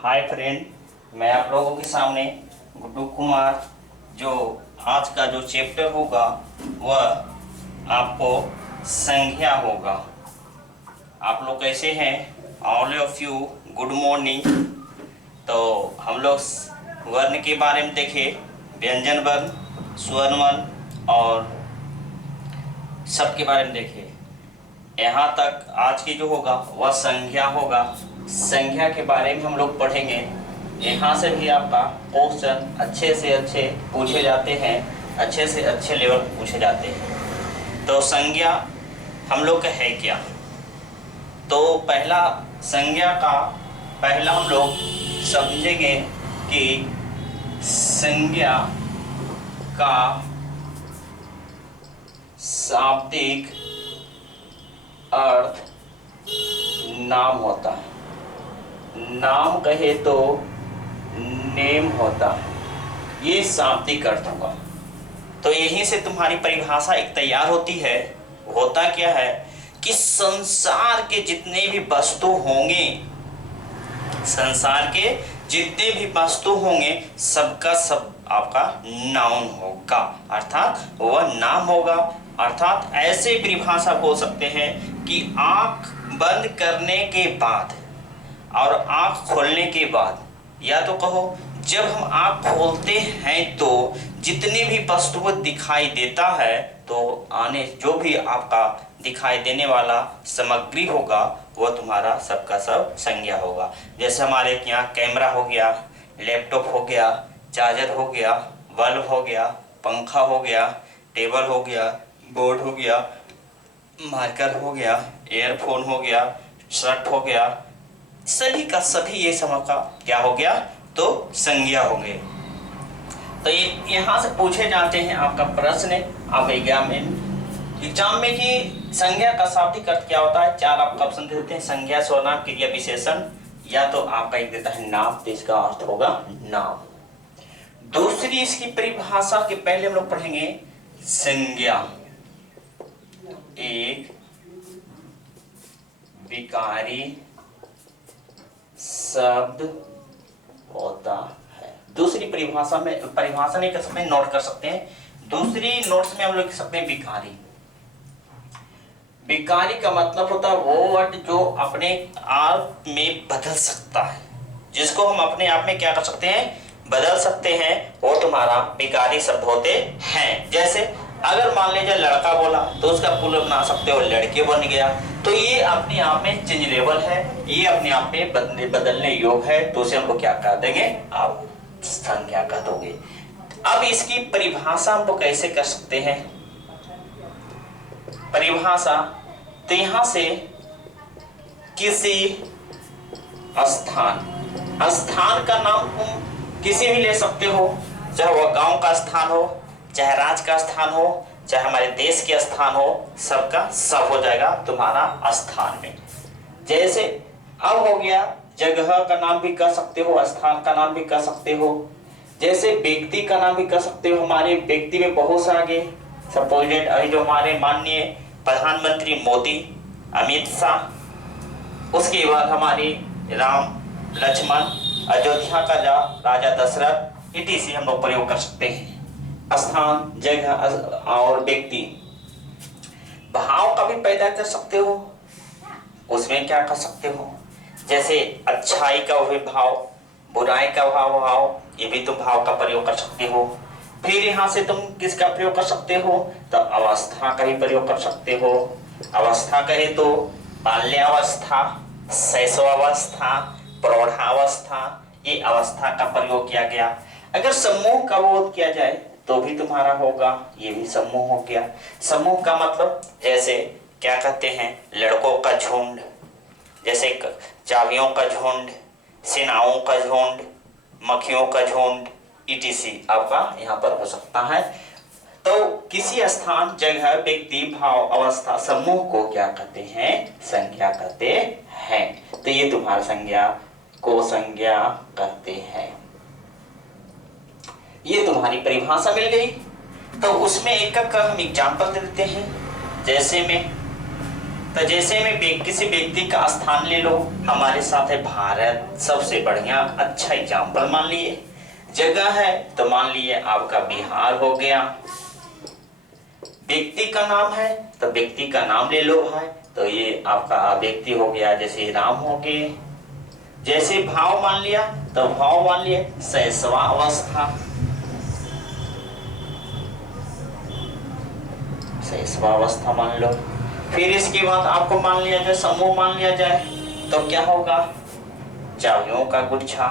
Hi friend, मैं आप लोगों के सामने गुड्डू कुमार। जो आज का जो चैप्टर होगा वह आपको संज्ञा होगा। आप लोग कैसे हैं? All of you good morning. तो हम लोग वर्ण के बारे में देखे, व्यंजन वर्ण, स्वर्ण वर्ण और शब्द के बारे में देखे। यहाँ तक आज की जो होगा वह संज्ञा होगा। संज्ञा के बारे में हम लोग पढ़ेंगे। यहाँ से भी आपका क्वेश्चन अच्छे से अच्छे पूछे जाते हैं, अच्छे से अच्छे लेवल पूछे जाते हैं। तो संज्ञा हम लोग का है क्या? तो पहला संज्ञा का पहला हम लोग समझेंगे कि संज्ञा का शाब्दिक अर्थ नाम होता है। नाम कहे तो नेम होता है। ये शाब्दिक अर्थ होगा। तो यहीं से तुम्हारी परिभाषा एक तैयार होती है। होता क्या है कि संसार के जितने भी वस्तु होंगे, संसार के जितने भी वस्तु होंगे सबका सब आपका नाउन होगा, अर्थात वह नाम होगा। अर्थात ऐसे परिभाषा हो सकते हैं कि आंख बंद करने के बाद और आंख खोलने के बाद, या तो कहो जब हम आंख खोलते हैं तो जितने भी वस्तु दिखाई देता है, तो आने जो भी आपका दिखाई देने वाला सामग्री होगा वह तुम्हारा सबका सब संज्ञा होगा। जैसे हमारे यहाँ कैमरा हो गया, लैपटॉप हो गया, चार्जर हो गया, बल्ब हो गया, पंखा हो गया, टेबल हो गया, बोर्ड हो गया, मार्कर हो गया, एयरफोन हो गया, शर्ट हो गया, सभी का सभी ये समय का क्या हो गया? तो संज्ञा हो गए। तो ये यहाँ से पूछे जाते हैं आपका प्रश्न आप एग्जाम में कि संज्ञा का शाब्दिक अर्थ क्या होता है। चार आपका ऑप्शन देते हैं, संज्ञा, सर्वनाम, क्रिया विशेषण, या तो आपका एक देता है नाम, तो इसका अर्थ होगा नाम। दूसरी इसकी परिभाषा के पहले हम लोग पढ़ेंगे संज्ञा एक विकारी शब्द होता है। दूसरी परिभाषा में, परिभाषा नहीं कर सकते, नोट कर सकते हैं। दूसरी नोट्स में हम लोग लिख सकते हैं विकारी। विकारी का मतलब होता है वो वर्ड जो अपने आप में बदल सकता है, जिसको हम अपने आप में क्या कर सकते हैं? बदल सकते हैं, वो तुम्हारा विकारी शब्द होते हैं। जैसे अगर मान लीजिए लड़का बोला तो उसका पूर्व बना सकते हो लड़के बन गया। तो ये अपने आप में चेंजेबल है, ये अपने आप में बदलने योग्य है, तो उसे हम लोग क्या कर देंगे? आप संज्ञा कर दोगे। अब इसकी परिभाषा हम लोग कैसे कर सकते हैं? परिभाषा तो यहां से किसी स्थान का नाम तुम किसी भी ले सकते हो, चाहे वह गांव का स्थान हो, चाहे राज्य का स्थान हो, चाहे हमारे देश के स्थान हो, सबका सब हो जाएगा तुम्हारा स्थान में। जैसे अब हो गया जगह का नाम भी कर सकते हो, स्थान का नाम भी कर सकते हो। जैसे व्यक्ति का नाम भी कर सकते हो। हमारे व्यक्ति में बहुत सारे सपोजेट अभी जो हमारे माननीय प्रधानमंत्री मोदी, अमित शाह, उसके बाद हमारे राम लक्ष्मण, अयोध्या का राजा दशरथ, इसी हम लोग प्रयोग कर सकते हैं। स्थान, जगह और व्यक्ति। भाव का भी पैदा कर सकते हो, उसमें क्या कर सकते हो? जैसे अच्छाई का भाव, बुराई का भाव, ये भी तुम भाव का प्रयोग कर सकते हो। फिर यहाँ से तुम किसका प्रयोग कर सकते हो? तो अवस्था का भी प्रयोग कर सकते हो। अवस्था कहे तो बाल्यावस्था, शैशवावस्था, प्रौढ़ावस्था, ये अवस्था का प्रयोग किया गया। अगर समूह का बोध किया जाए तो भी तुम्हारा होगा, ये भी समूह हो गया। समूह का मतलब जैसे क्या कहते हैं? लड़कों का झुंड, जैसे चाबियों का झुंड, सेनाओं का झुंड, मक्खियों का झुंड, etc आपका यहाँ पर हो सकता है। तो किसी स्थान, जगह, व्यक्ति, भाव, अवस्था, समूह को क्या कहते हैं? संज्ञा कहते हैं। तो ये तुम्हारा संज्ञा को संज्ञा कहते हैं। ये तुम्हारी परिभाषा मिल गई। तो उसमें एक हम एग्जाम्पल दे देते हैं। जैसे में तो जैसे में किसी व्यक्ति का स्थान ले लो, हमारे साथ है भारत, सबसे बढ़िया अच्छा एग्जाम्पल मान लिए। जगह है तो मान लिए आपका बिहार हो गया। व्यक्ति का नाम है तो व्यक्ति का नाम ले लो भाई, तो ये आपका व्यक्ति हो गया, जैसे राम हो गए। जैसे भाव मान लिया तो भाव मान लिए शैशवावस्था, शैशवावस्था मान लो। फिर इसके बाद आपको मान लिया जाए, समूह मान लिया जाए तो क्या होगा, चाबियों का गुच्छा।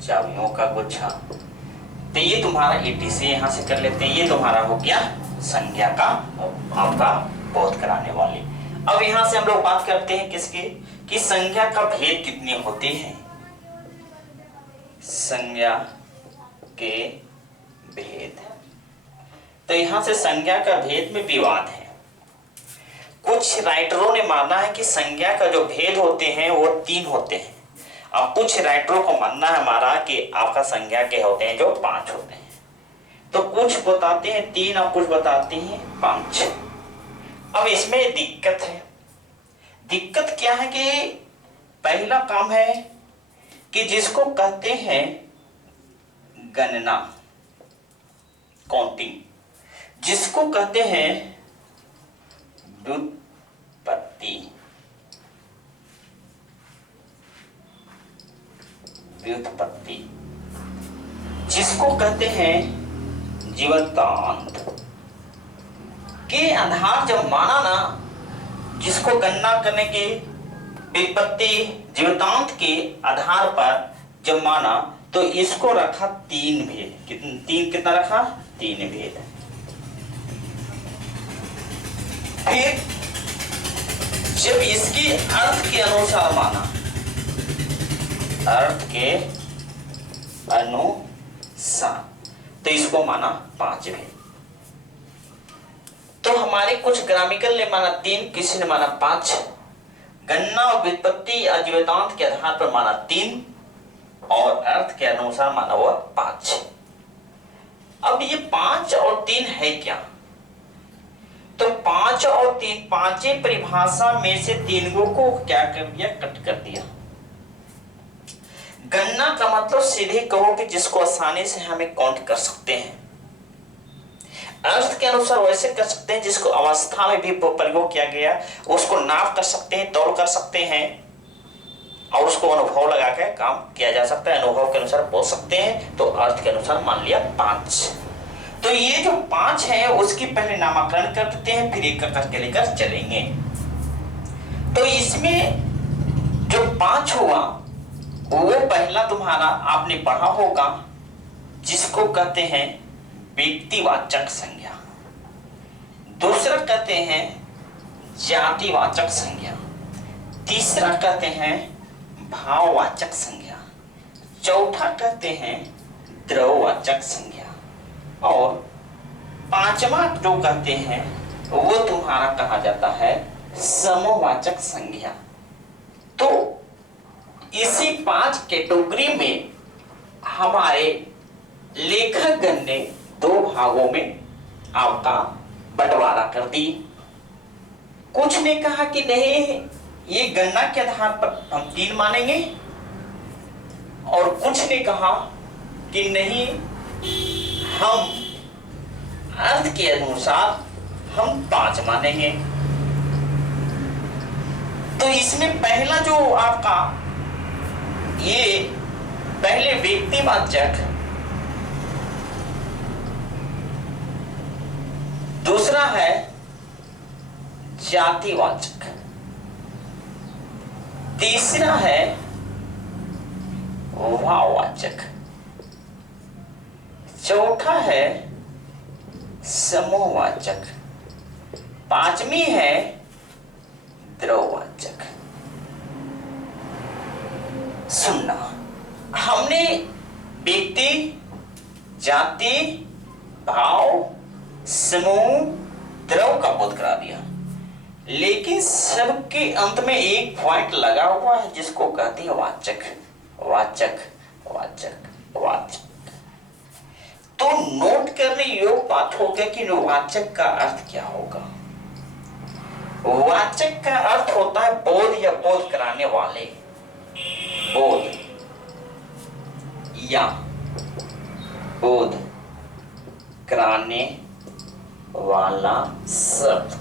चाबियों का गुच्छा, तो ये तुम्हारा ETC यहां से कर लेते हैं। ये तुम्हारा हो गया संज्ञा का आपका बोध कराने वाले। अब यहां से हम लोग बात करते हैं किसके, कि संज्ञा का भेद कितने होते हैं। संज्ञा के भेद, तो यहां से संज्ञा का भेद में विवाद है। कुछ राइटरों ने माना है कि संज्ञा का जो भेद होते हैं वो 3 होते हैं। अब कुछ राइटरों को मानना है हमारा कि आपका संज्ञा के होते हैं जो 5 होते हैं। तो कुछ बताते हैं 3 और कुछ बताते हैं 5। अब इसमें दिक्कत है। दिक्कत क्या है कि पहला काम है कि जिसको कहते हैं गणना, काउंटिंग, जिसको कहते हैं व्युत्पत्ति, व्युत्पत्ति, जिसको कहते हैं जीवंतांत के आधार जब माना ना, जिसको गणना करने की व्युत्पत्ति जीवंतांत के आधार पर जब माना, तो इसको रखा 3 भेद। कितना रखा, 3 भेद। फिर जब इसकी अर्थ के अनुसार माना, अर्थ के अनुसार, तो इसको माना 5 भेद। तो हमारे कुछ ग्रामिकल ने माना 3, किसी ने माना 5। गणना और व्युत्पत्ति अजीवतांत के आधार पर माना 3 और अर्थ के अनुसार माना हुआ 5। अब ये 5 और 3 है क्या, तो 5 और 3 पांचों परिभाषा में से 3 को क्या कर दिया, कट कर दिया। गणना का मतलब सीधे कहो कि जिसको आसानी से हमें काउंट कर सकते हैं। अर्थ के अनुसार वैसे कर सकते हैं जिसको अवस्था में भी प्रयोग किया गया, उसको नाप कर सकते हैं, तौल कर सकते हैं और उसको अनुभव लगा के काम किया जा सकता है। अनुभव के अनुसार बोल सकते हैं, तो अर्थ के अनुसार मान लिया 5। तो ये जो 5 है उसकी पहले नामकरण कर देते हैं, फिर एक करके लेकर चलेंगे। तो इसमें जो 5 हुआ वो पहला तुम्हारा आपने पढ़ा होगा, जिसको कहते हैं व्यक्तिवाचक संज्ञा। दूसरा कहते हैं जातिवाचक संज्ञा। तीसरा कहते हैं भाववाचक संज्ञा। चौथा कहते हैं द्रववाचक संज्ञा। और 5वां जो कहते हैं वो तुम्हारा कहा जाता है समवाचक संज्ञा। तो इसी 5 कैटेगरी में हमारे लेखकगण ने 2 भागों में आपका बंटवारा कर दी। कुछ ने कहा कि नहीं, ये गणना के आधार पर हम 3 मानेंगे, और कुछ ने कहा कि नहीं, हम अर्थ के अनुसार हम 5 मानेंगे। तो इसमें पहला जो आपका ये पहले व्यक्तिवाचक, दूसरा है जातिवाचक, तीसरा है भाववाचक, चौथा है समूहवाचक, 5वीं है द्रववाचक। सुनना, हमने व्यक्ति, जाति, भाव, समूह, द्रव का बोध करा दिया, लेकिन सबके अंत में एक पॉइंट लगा हुआ है जिसको कहते हैं वाचक, वाचक, वाचक, वाचक। तो नोट करने योग्य बात हो गया कि वाचक का अर्थ क्या होगा। वाचक का अर्थ होता है बोध या बोध कराने वाले, बोध या बोध कराने वाला शब्द।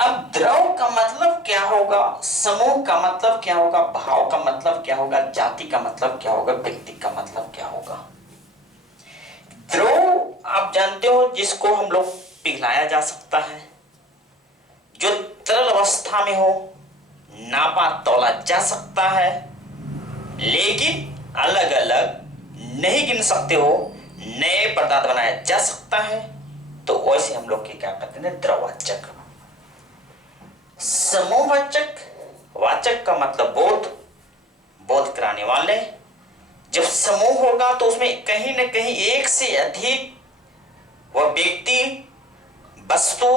अब द्रव का मतलब क्या होगा, समूह का मतलब क्या होगा, भाव का मतलब क्या होगा, जाति का मतलब क्या होगा, व्यक्ति का मतलब क्या होगा। द्रव आप जानते हो जिसको हम लोग पिघलाया जा सकता है, जो तरल अवस्था में हो, नापा तोला जा सकता है, लेकिन अलग अलग नहीं गिन सकते हो, नए पदार्थ बनाया जा सकता है, तो वैसे हम लोग क्या कहते हैं, द्रववाचक। समूहवाचक, वाचक का मतलब बोध, बोध कराने वाले। जब समूह होगा तो उसमें कहीं ना कहीं एक से अधिक वह व्यक्ति, वस्तु,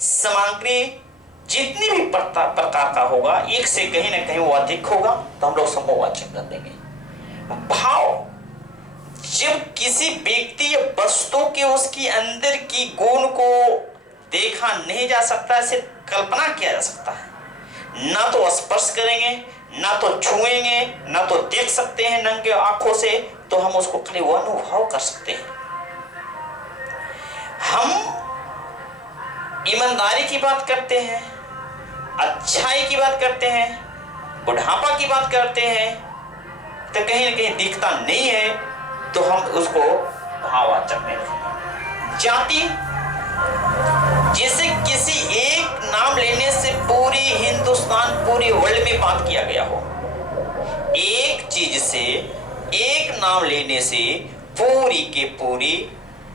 सामग्री जितनी भी प्रकार का होगा, एक से कहीं ना कहीं वो अधिक होगा, तो हम लोग समूहवाचक कर देंगे। भाव, जब किसी व्यक्ति या वस्तु के उसकी अंदर की गुण को देखा नहीं जा सकता, सिर्फ कल्पना किया जा सकता है। ना तो स्पर्श करेंगे, ना तो छुएंगे, ना तो देख सकते हैं नंगे आंखों से, तो हम उसको खाली वो अनुभव कर सकते हैं। हम ईमानदारी की बात करते हैं, अच्छाई की बात करते हैं, बुढ़ापा की बात करते हैं, तो कहीं ना कहीं दिखता नहीं है, तो हम उसको भाववाचक में रखेंगे। जाति, जैसे किसी एक नाम लेने से पूरी हिंदुस्तान, पूरी वर्ल्ड में बात किया गया हो। एक चीज से, एक नाम लेने से पूरी के पूरी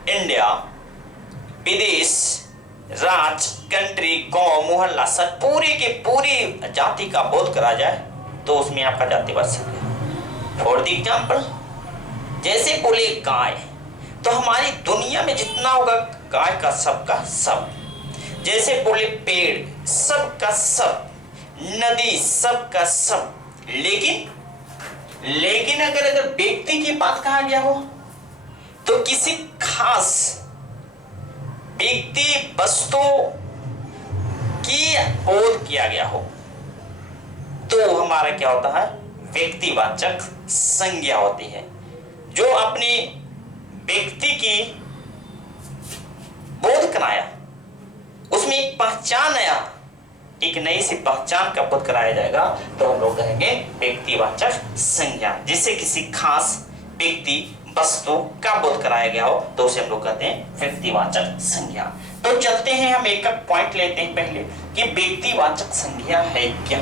इंडिया, विदेश, राज्य, कंट्री, गांव, मोहल्ला, सब पूरी के पूरी जाति का बोध करा जाए, तो उसमें आपका जातिवाद सीख गया। फॉर द एग्जाम्पल, जैसे बोले गाय, तो हमारी दुनिया में जितना होगा गाय का सबका सब। जैसे बोले पेड़, सबका सब, नदी सबका सब। लेकिन अगर व्यक्ति की बात कहा गया हो, तो किसी खास व्यक्ति, वस्तु की बोध किया गया हो, तो हमारा क्या होता है, व्यक्तिवाचक संज्ञा होती है। जो अपनी व्यक्ति की बोध कराया, उसमें एक पहचान आया, एक नई सी पहचान का बोध कराया जाएगा, तो हम लोग कहेंगे व्यक्तिवाचक संज्ञा। जिससे किसी खास व्यक्ति, वस्तु का बोध कराया गया हो, तो उसे हम लोग कहते हैं व्यक्तिवाचक संज्ञा। तो चलते हैं, हम एक एक पॉइंट लेते हैं पहले कि व्यक्तिवाचक संज्ञा है क्या।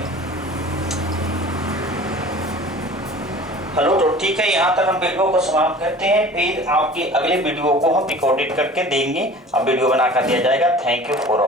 हेलो, तो ठीक है, यहाँ तक हम वीडियो को समाप्त करते हैं। फिर आपकी अगले वीडियो को हम रिकॉर्डेड करके देंगे, अब वीडियो बना कर दिया जाएगा। Thank you for